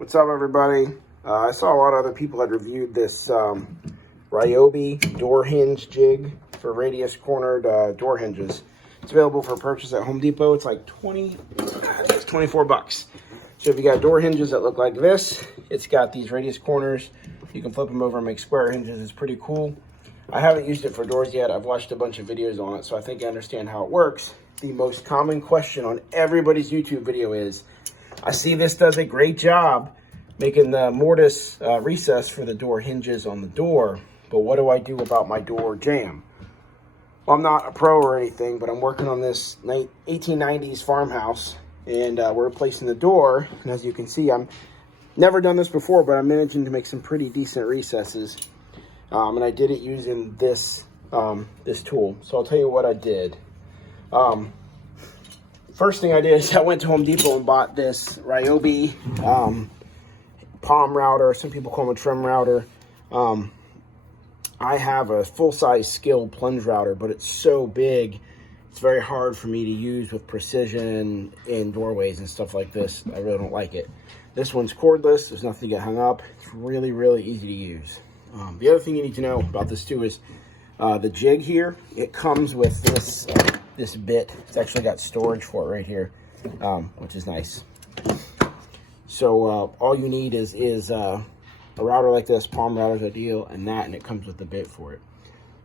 What's up, everybody? I saw a lot of other people had reviewed this Ryobi door hinge jig for radius cornered door hinges. It's available for purchase at Home Depot. It's like 24 bucks. So if you got door hinges that look like this, it's got these radius corners. You can flip them over and make square hinges. It's pretty cool. I haven't used it for doors yet. I've watched a bunch of videos on it, so I think I understand how it works. The most common question on everybody's YouTube video is, I see this does a great job making the mortise recess for the door hinges on the door, but what do I do about my door jamb? Well, I'm not a pro or anything, but I'm working on this 1890s farmhouse, and we're replacing the door. And as you can see, I'm never done this before, but I'm managing to make some pretty decent recesses. And I did it using this this tool. So I'll tell you what I did. First thing I did is I went to Home Depot and bought this Ryobi palm router. Some people call them a trim router. I have a full-size scale plunge router, but it's so big, it's very hard for me to use with precision in doorways and stuff like this. I really don't like it. This one's cordless. There's nothing to get hung up. It's really, really easy to use. The other thing you need to know about this too is the jig here. It comes with this this bit. It's actually got storage for it right here, which is nice. So all you need is a router like this. Palm router's ideal, and it comes with the bit for it.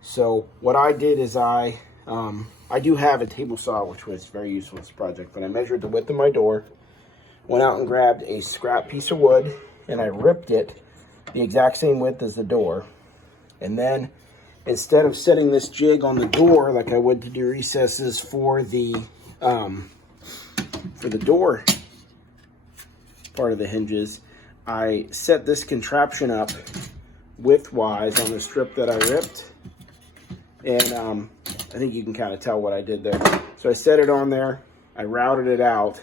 So what I did is I do have a table saw, which was very useful in this project, but I measured the width of my door, went out and grabbed a scrap piece of wood, and I ripped it the exact same width as the door. And then instead of setting this jig on the door like I would to do recesses for the door part of the hinges, I set this contraption up widthwise on the strip that I ripped. And I think you can kind of tell what I did there. So I set it on there, I routed it out.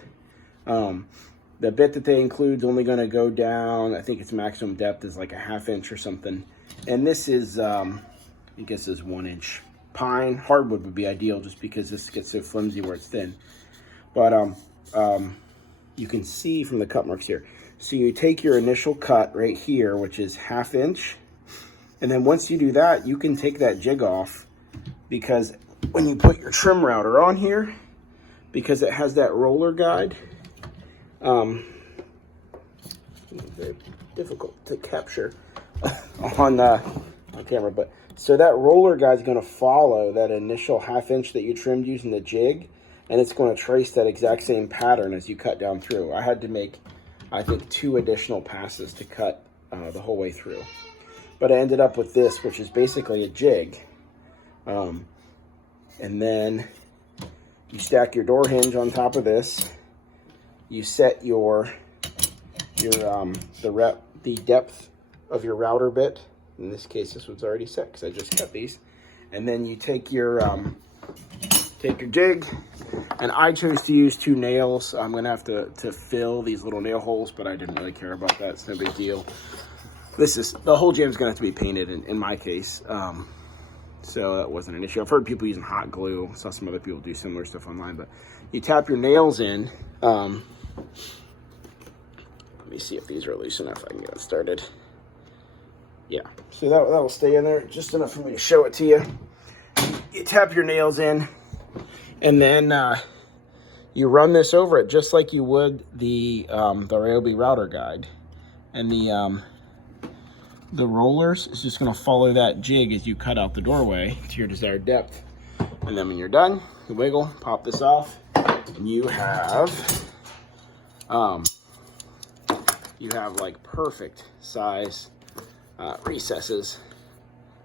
The bit that they include is only going to go down, I think its maximum depth is like a 1/2 inch or something. And this is, I guess is 1 inch. Pine, hardwood would be ideal just because this gets so flimsy where it's thin. But you can see from the cut marks here. So you take your initial cut right here, which is 1/2 inch. And then once you do that, you can take that jig off, because when you put your trim router on here, because it has that roller guide, very difficult to capture on camera, but so that roller guide is going to follow that initial 1/2 inch that you trimmed using the jig, and it's going to trace that exact same pattern as you cut down through. I had to make, I think, 2 additional passes to cut the whole way through, but I ended up with this, which is basically a jig. And then you stack your door hinge on top of this. You set the depth of your router bit. In this case, this one's already set because I just cut these. And then you take your jig, and I chose to use 2 nails. I'm gonna have to fill these little nail holes, but I didn't really care about that. It's no big deal. The whole jam's gonna have to be painted in my case. So that wasn't an issue. I've heard people using hot glue. I saw some other people do similar stuff online, but you tap your nails in. Let me see if these are loose enough. I can get it started. Yeah, so that will stay in there just enough for me to show it to you. You tap your nails in, and then you run this over it just like you would the Ryobi router guide. And the rollers is just going to follow that jig as you cut out the doorway to your desired depth. And then when you're done, you wiggle, pop this off, and you have like perfect size recesses.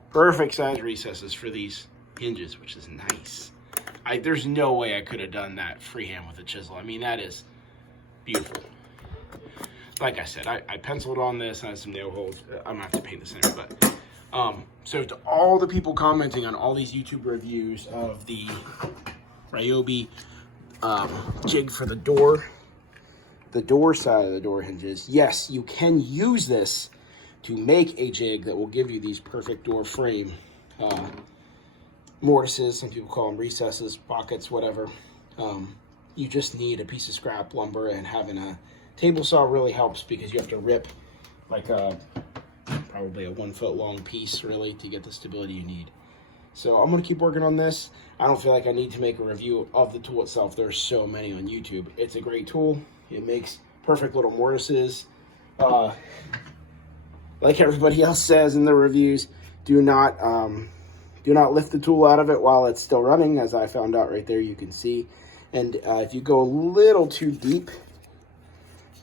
Perfect size recesses for these hinges, which is nice. There's no way I could have done that freehand with a chisel. I mean, that is beautiful. Like I said, I penciled on this, and I had some nail holes. I'm gonna have to paint the center, but so to all the people commenting on all these YouTube reviews of the Ryobi jig for the door side of the door hinges, yes, you can use this to make a jig that will give you these perfect door frame mortises. Some people call them recesses, pockets, whatever. You just need a piece of scrap lumber and having a Table saw really helps because you have to rip like probably a 1 foot long piece really to get the stability you need. So I'm gonna keep working on this. I don't feel like I need to make a review of the tool itself. There's so many on YouTube. It's a great tool. It makes perfect little mortises. Like everybody else says in the reviews, do not lift the tool out of it while it's still running, as I found out right there, you can see. And if you go a little too deep,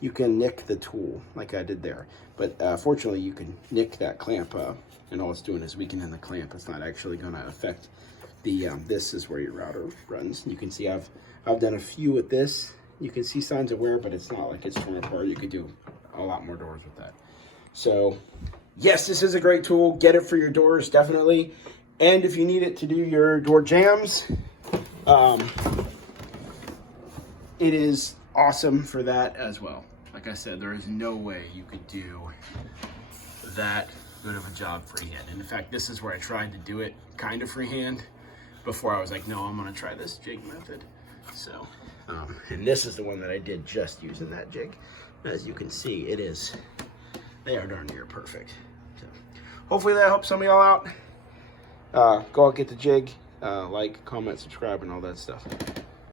you can nick the tool like I did there. But fortunately, you can nick that clamp, and all it's doing is weakening the clamp. It's not actually going to affect the, this is where your router runs. You can see I've done a few with this. You can see signs of wear, but it's not like it's torn apart. You could do a lot more doors with that. So yes, this is a great tool. Get it for your doors, definitely. And if you need it to do your door jambs, it is awesome for that as well. Like I said, there is no way you could do that good of a job freehand. And in fact, this is where I tried to do it kind of freehand before I was like, no, I'm gonna try this jig method. So, and this is the one that I did just using that jig. As you can see, they are darn near perfect. So hopefully that helps some of y'all out. Go out, get the jig, like, comment, subscribe, and all that stuff.